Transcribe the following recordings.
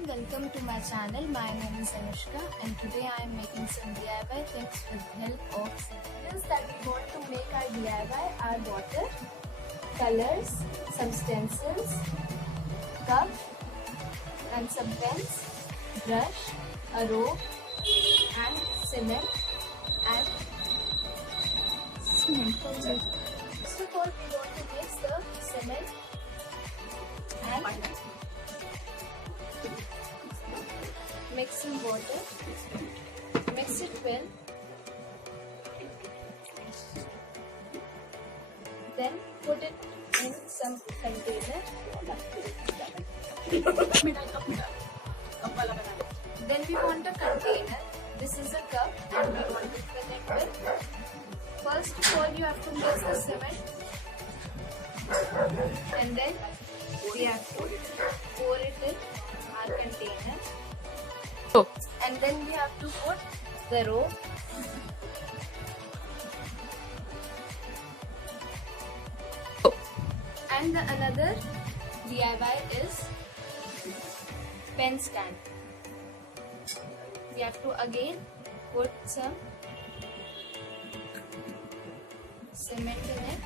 everyone, welcome to my channel. My name is Anushka and today I am making some DIY things with help of things that we want to make our DIY are water, colors, some stencils, cup and some pens, brush, a rope and cement. First of all, we want to mix the cement and mix some water, mix it well, then put it in some container. Then we want a container. This is a cup and we want to fill it with. First of all, you have to mix the cement and then we have to pour it in our container. And then we have to put the rope. And the another DIY is pen stand. We have to again put some cement in it.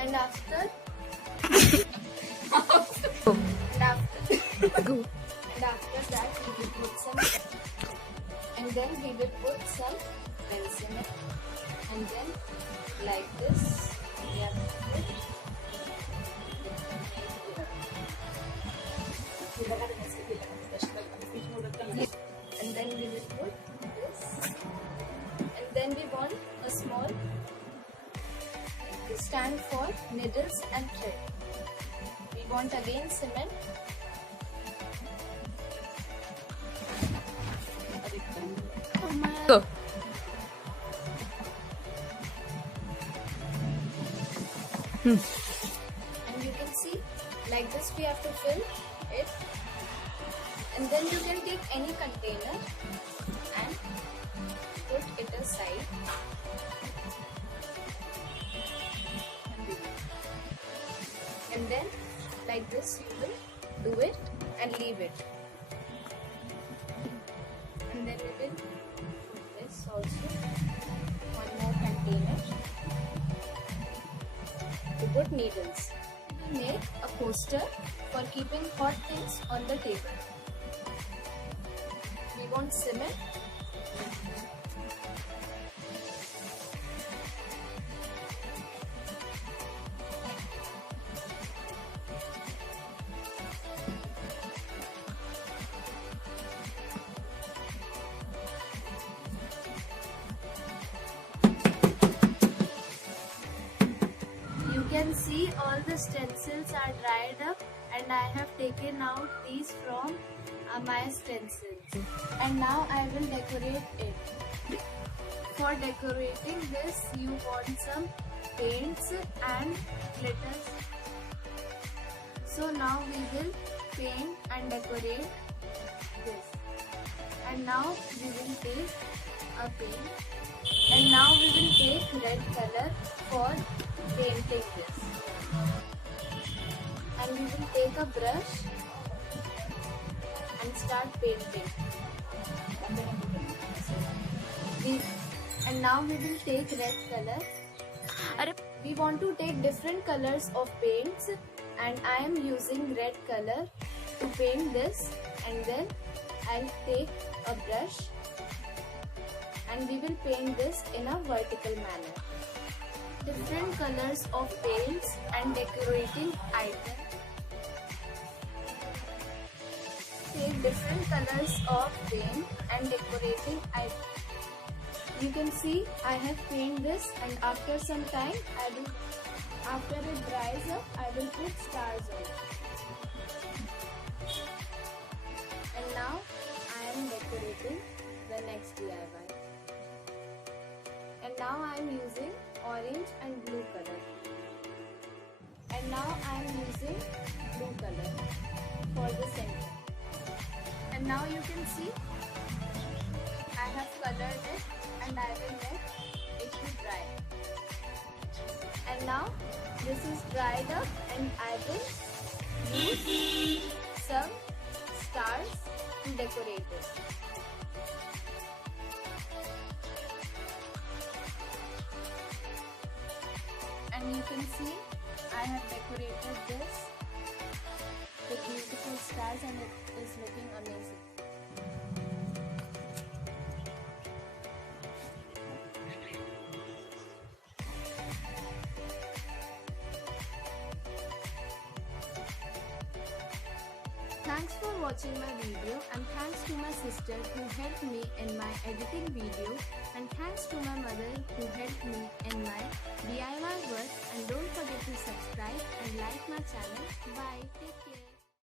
And after that we will put some, and then we will put some pens in it, and then like this we have to put. And then we will put this, and then we want a small stand for needles and thread. We want again cement. Go. And you can see like this we have to fill it, and then you can take any container and put it aside. And then like this you will do it and leave it. And then we will put this also, one more container to put needles. We will make a coaster for keeping hot things on the table. We want cement. You can see all the stencils are dried up, and I have taken out these from my stencils, and now I will decorate it. For decorating this you want some paints and glitters. So now we will paint and decorate this, and now we will take a paint, and now we will take red color for painting this, and we will take a brush and start painting. And now we will take red color. We want to take different colors of paints, and I am using red color to paint this, and then I'll take a brush and we will paint this in a vertical manner. Different colors of paints and decorating items. Take different colors of paint and decorating items. You can see I have painted this, and after some time after it dries up, I will put stars on it. And now I am decorating the next DIY. And now I am using orange and blue color. And now I am using blue color for the center. And now you can see colored it and I will let it to dry. And now this is dried up and I will use some stars to decorate it. And you can see I have decorated this with beautiful stars and it is looking amazing. Thanks for watching my video and thanks to my sister who helped me in my editing video and thanks to my mother who helped me in my DIY work, and don't forget to subscribe and like my channel. Bye. Take care.